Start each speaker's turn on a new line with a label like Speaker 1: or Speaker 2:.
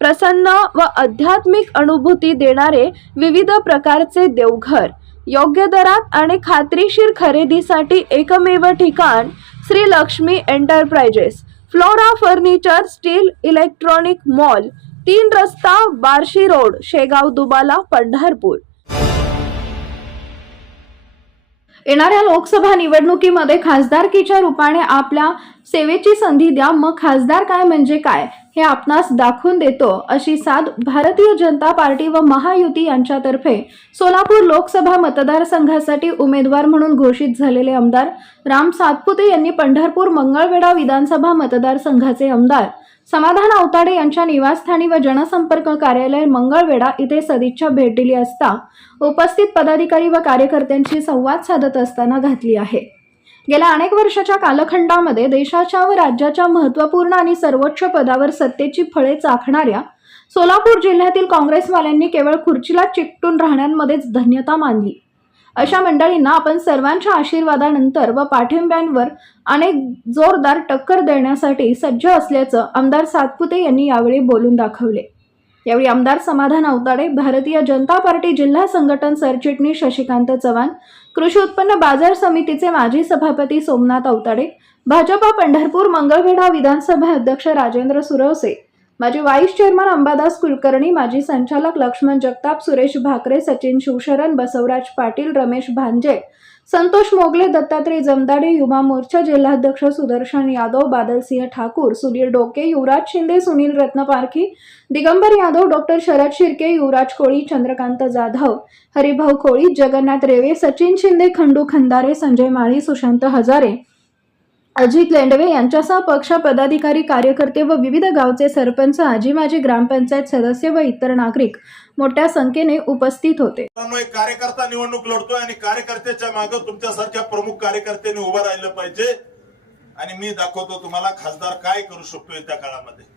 Speaker 1: प्रसन्न व आध्यात्मिक अनुभूती देणारे विविध प्रकारचे देवघर. योग्य दरात आणि खात्रीशीर खरेदीसाठी एकमेव ठिकाण Shri Lakshmi enterprises. Flora furniture steel electronic mall तीन रस्ता बार्शी रोड शेगाव दुबाला पंढरपूर. येणाऱ्या लोकसभा निवडणुकीमध्ये खासदारकीच्या रूपाने आपल्या सेवेची संधी द्या. मग खासदार काय म्हणजे काय? हे आपणास दाखवून देतो अशी साद भारतीय जनता पार्टी व महायुती यांच्यातर्फे सोलापूर लोकसभा मतदारसंघासाठी उमेदवार म्हणून घोषित झालेले आमदार राम सातपुते यांनी पंढरपूर मंगळवेढा विधानसभा मतदारसंघाचे आमदार समाधान अवताडे यांच्या निवासस्थानी व जनसंपर्क कार्यालय मंगळवेढा इथे सदिच्छा भेट दिली असता उपस्थित पदाधिकारी व कार्यकर्त्यांशी संवाद साधत असताना घातली आहे. गेल्या अनेक वर्षाच्या कालखंडामध्ये देशाच्या व राज्याच्या महत्त्वपूर्ण आणि सर्वोच्च पदावर सत्तेची फळे चाखणाऱ्या सोलापूर जिल्ह्यातील काँग्रेसवाल्यांनी केवळ खुर्चीला चिकटून राहण्यांमध्येच धन्यता मानली. अशा मंडळींना आपण सर्वांच्या आशीर्वादानंतर व पाठिंब्यांवर अनेक जोरदार टक्कर देण्यासाठी सज्ज असल्याचं आमदार सातपुते यांनी यावेळी बोलून दाखवले. यावेळी आमदार समाधान अवताडे भारतीय जनता पार्टी जिल्हा संघटन सरचिटणीस शशिकांत चव्हाण कृषी उत्पन्न बाजार समितीचे माजी सभापती सोमनाथ अवताडे भाजपा पंढरपूर मंगळवेढा विधानसभा अध्यक्ष राजेंद्र सुरवसे माजी व्हाईस चेअरमन अंबादास कुलकर्णी माजी संचालक लक्ष्मण जगताप सुरेश भाकरे सचिन शिवशरण बसवराज पाटील रमेश भांजे संतोष मोगले दत्तात्रय जमदाडे युवा मोर्चा जिल्हाध्यक्ष सुदर्शन यादव बादलसिंह ठाकूर सुनील डोके युवराज शिंदे सुनील रत्नपारखी दिगंबर यादव डॉक्टर शरद शिर्के युवराज कोळी चंद्रकांत जाधव हरिभाऊ कोळी जगन्नाथ रेवे सचिन शिंदे खंडू खंदारे संजय माळी सुशांत हजारे अजित लेंडवे यांच्यासह पक्ष पदाधिकारी कार्यकर्ते व विविध गावचे सरपंच आजी माजी ग्रामपंचायत सदस्य व इतर नागरिक मोठ्या संख्येने उपस्थित होते.
Speaker 2: कार्यकर्ता निवडणूक लढतोय आणि कार्यकर्त्याच्या मागे तुमच्यासारख्या प्रमुख कार्यकर्त्यांनी उभं राहिलं पाहिजे. आणि मी दाखवतो तुम्हाला खासदार काय करू शकतोय त्या काळामध्ये.